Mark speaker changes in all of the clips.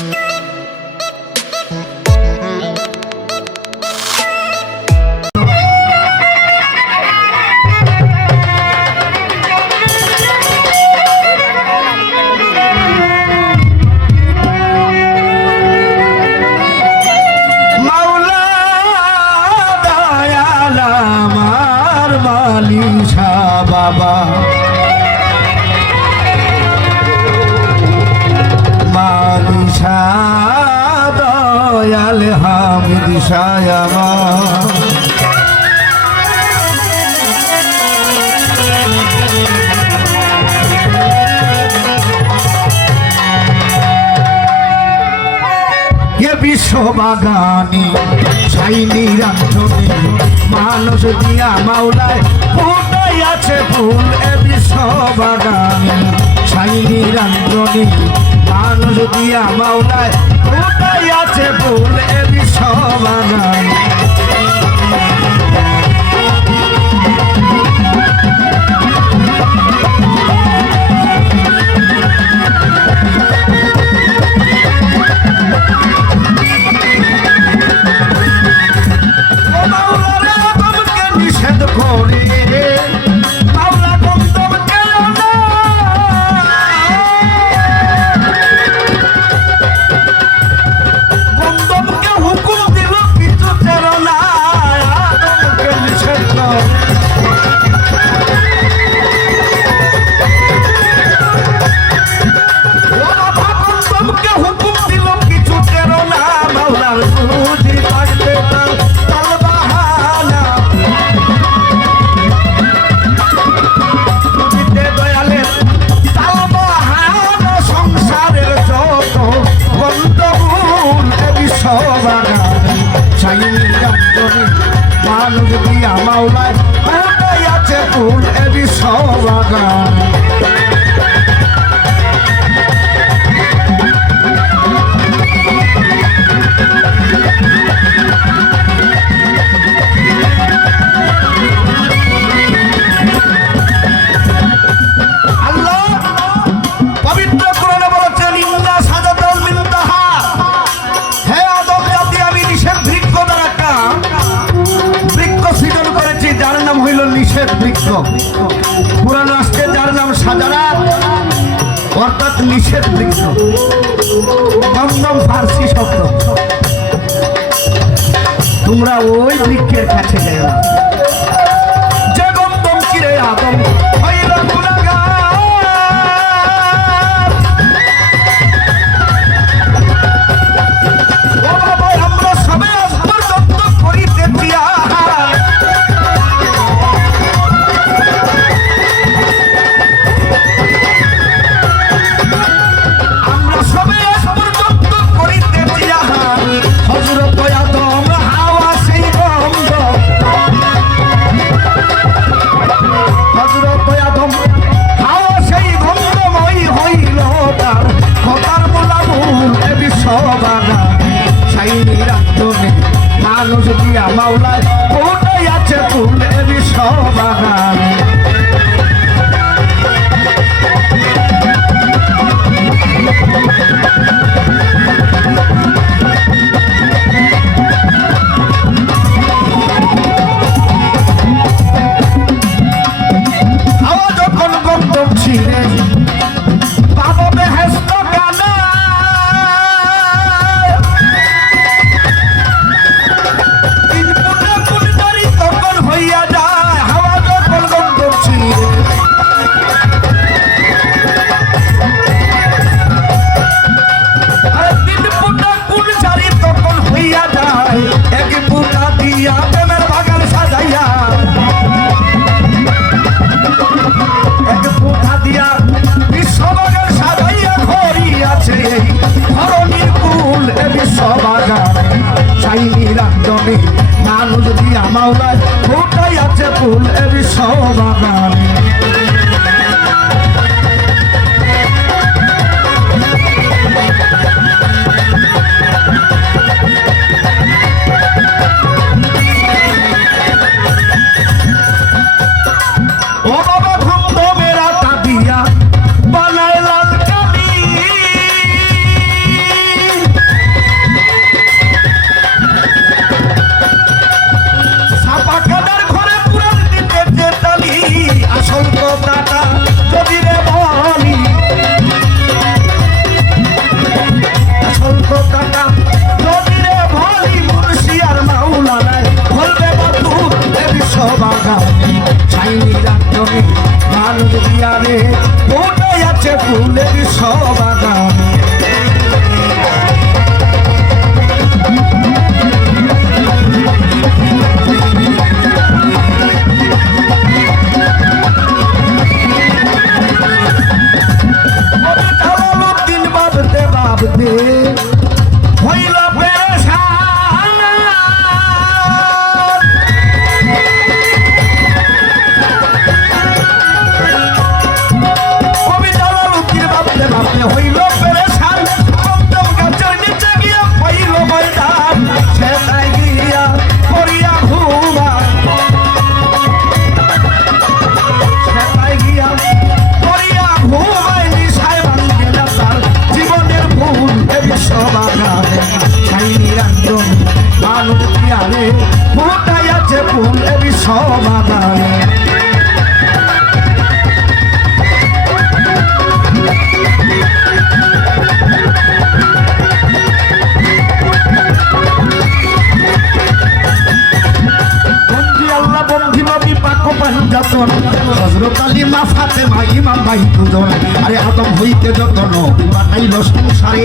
Speaker 1: Thank you. আশায় আমার বিশ্ব বাগানে সাই নিরাঞ্জনে মানুষ দিয়া মাওলায় ফুটাই আছে ফুল। এ বিশ্ব বাগানে সাই নিরাঞ্জনে মানুষ দিয়া মাওলায় ফুটাই আছে ফুল। এ বিশ্ব Blanca. সেদ্দিক শব্দ কন্দম ফার্সি শব্দ তোমরা ওই বৃক্ষের কাছে যাও না। যে গন্দম কিরে আদম মানুষ দিয়া মাওলায় তাই আছে ফুলের সবাগান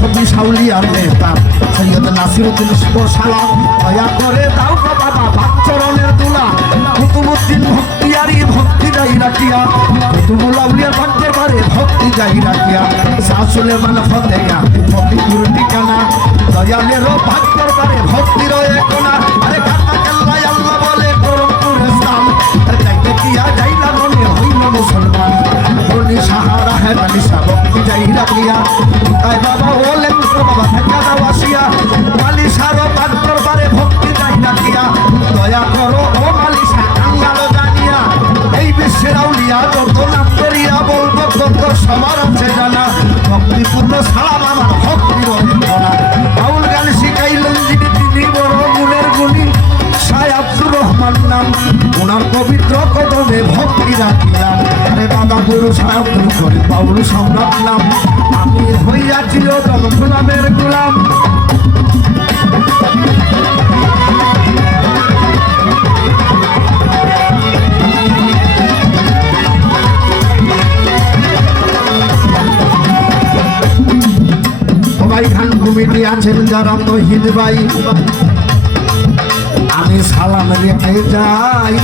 Speaker 1: একশো সাউলি আউলিয়ার নেতা। সৈয়দ নাসিরুদ্দিন উদ্দিন সালাম দয়া করে দাও বাবা বাচ্চরণের দুলা। কুতুবুদ্দিন ভক্তিয়ারি, ভক্তি যাই রাখিয়া। কুতুবুল আউলিয়ার বারে ভক্তি যাই রাখিয়া। শাসুলে মানে ফতেগা ফতিপুর ঠিকানা। দয়ালেরও বাক্যবারে বাবা করে আমি হইয়াছিল জনগুলামের গুলাম। খান কমিটি আছেন যারা তহিদ ভাই। আমি সালাম রেখে যাই।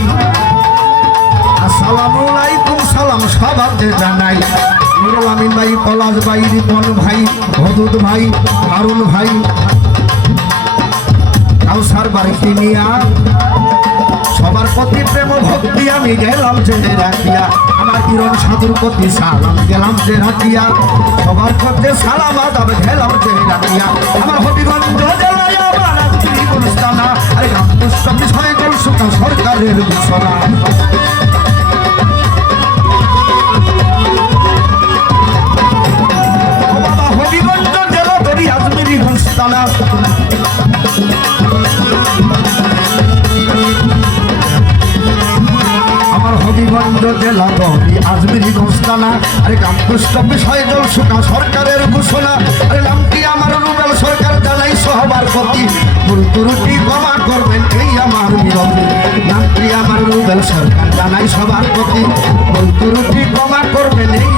Speaker 1: আসসালামু আলাইকুম, সালাম সবাতে জানাই। নুরুল আমিন ভাই, পলাশ ভাই, রিপন ভাই, হদুদ ভাই, হারুন ভাই, কাউসার বাড়িতে নিয়া সবার প্রতি প্রেম ভক্তি আমি গেলাম জেনে রাখিয়া। আমার কিরণ সাধুর প্রতি সালাম গেলাম যে রাখিয়া। সবার প্রতি সালাম, আদাব গেলাম যে রাখিয়া। আমার হবিগঞ্জ জেলায় আমার গুলস্তানা আরে রামপুষ্ট বিষয় সরকারের ঘোষণা। গুলস্তানা আমার হবিগঞ্জ জেলা দহরি আজমিরি গোস্তানা আরে কামপুষ্ট বিষয় জল সুখা সরকারের ঘোষণা। আরে নামটি আমার রুবেল সরকার জানাই সহবার প্রতি। ভুল ত্রুটি ক্ষমা করবেন এই আমার বিরতি। নামটি আমার রুবেল সরকার জানাই সবার প্রতি। ভুল ত্রুটি ক্ষমা করবেন এই